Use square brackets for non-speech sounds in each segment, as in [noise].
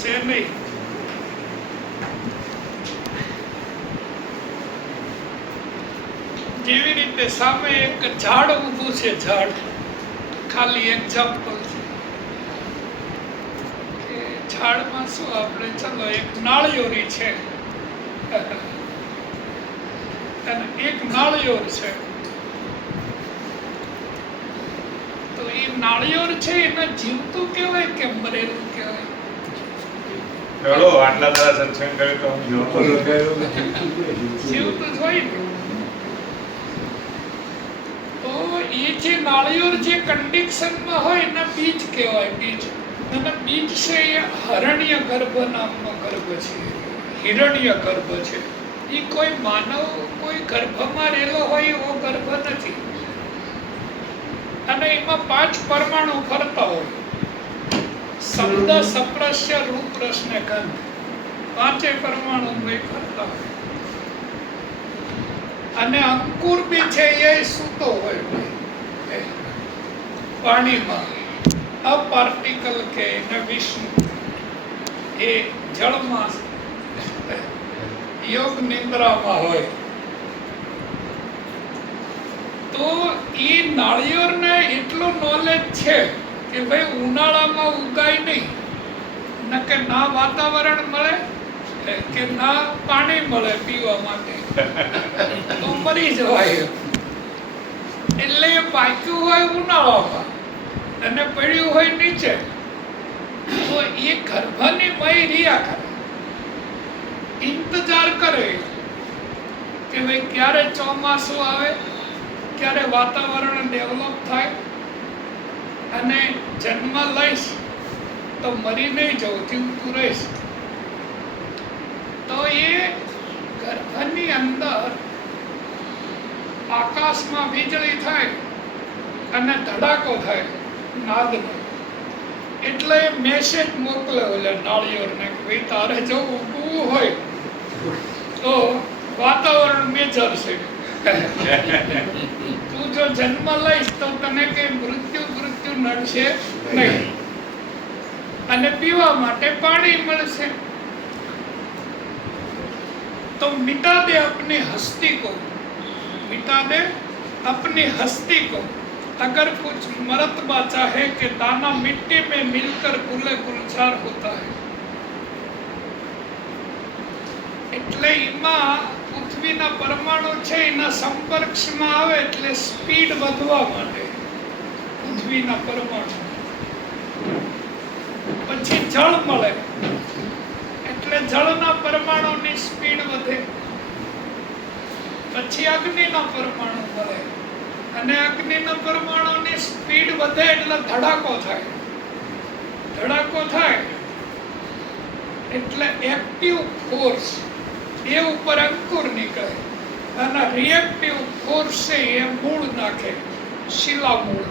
છે me. જેવી રીતે સામે એક ઝાડ ઊભું છે ઝાડ? ખાલી એક્ઝામ્પલ છે. ઝાડમાં શું આપણે, ચલો, એક નાળિયોરી છે. અને એક નાળિયોર છે. તો એ નાળિયોર છે એને જીવતું કહેવાય કે મરેલું કહેવાય? ચલો આટલા બધા સત્સંગ કર્યો તો હું જોતો લગાયો જ હોય ને. તો એ જે નાળિયેર જે કન્ડિશનમાં હોય એના બીજ કહેવાય બીજ. અને બીજ છે એ હરણ્ય ગર્ભ નામનો ગર્ભ છે. હિરણ્ય ગર્ભ છે. એ કોઈ માનવ કોઈ ગર્ભમાં રહેલો હોય એવો ગર્ભ નથી. અને એમાં પાંચ પરમાણુ ફરતા હોય. શબ્દ સપ્રશ્ય રૂપ રસને ગંધ પાંચે પરમાણુ ફરતા અને અંકુર બી છે એ સૂતો હોય ભાઈ. પાણીમાં. પાર્ટિકલ કે એને વિષ્ણુ. એ જળમાં યોગ નિંદ્રામાં હોય. તો એ નાળિયેરને એટલું નોલેજ છે કે ભાઈ ઉનાળામાં ઉગાય નહીં. ન કે ના વાતાવરણ મળે કે ના પાણી મળે પીવા માટે. તો મરી જવાય એટલે એ પાક્યું હોય ઉનાળામાં અને પડ્યું હોય નીચે, તો એ ગર્ભની મય રહ્યા કરે. ઇંતજાર કરે કે ભાઈ ક્યારે ચોમાસું આવે, ક્યારે વાતાવરણ ડેવલપ થાય અને જન્મ લઈશ, તો મરી નહીં જવું જીવતું રહીશ. તો એ ગર્ભની અંદર આકાશમાં વીજળી થાય અને ધડાકો થાય, નાદનો. એટલે મેસેજ મોકલ્યો એટલે નાળિયેરને કે ભાઈ, તારે જો ઊભું હોય તો વાતાવરણ મેજર છે. [laughs] તું જો જન્મ લઈશ તો તને કઈ મૃત્યુ મૃત્યુ નડશે નહીં અને પીવા માટે પાણી મળશે तो मिटा दे अपनी हस्ती को मिटा दे अपनी हस्ती को अगर कुछ मरतबा चाहे कि दाना मिट्टी में मिलकर गुले गुलजार होता है એટલે એમાં પૃથ્વીના પરમાણુ છે, એના સંપર્કમાં આવે એટલે સ્પીડ વધવા માટે પૃથ્વીના પરમાણુ. પછી જળ મળે. એટલે જળના પરમાણુની સ્પીડ વધે. પછી અગ્નિના પરમાણુ મળે. અને અગ્નિના પરમાણુની સ્પીડ વધે એટલે ધડાકો થાય. ધડાકો થાય. એટલે એક્ટિવ ફોર્સ એ ઉપર અંકુર નીકળે. અને રિએક્ટિવ ફોર્સ એ મૂળ નાખે શિલા મૂળ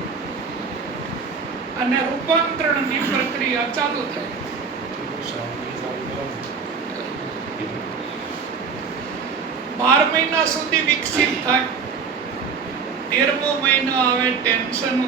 અને રૂપાંતરણની પ્રક્રિયા ચાલુ થાય. બાર મહિના સુધી વિકસિત થાય. તેરમો મહિનો આવે ટેન્શન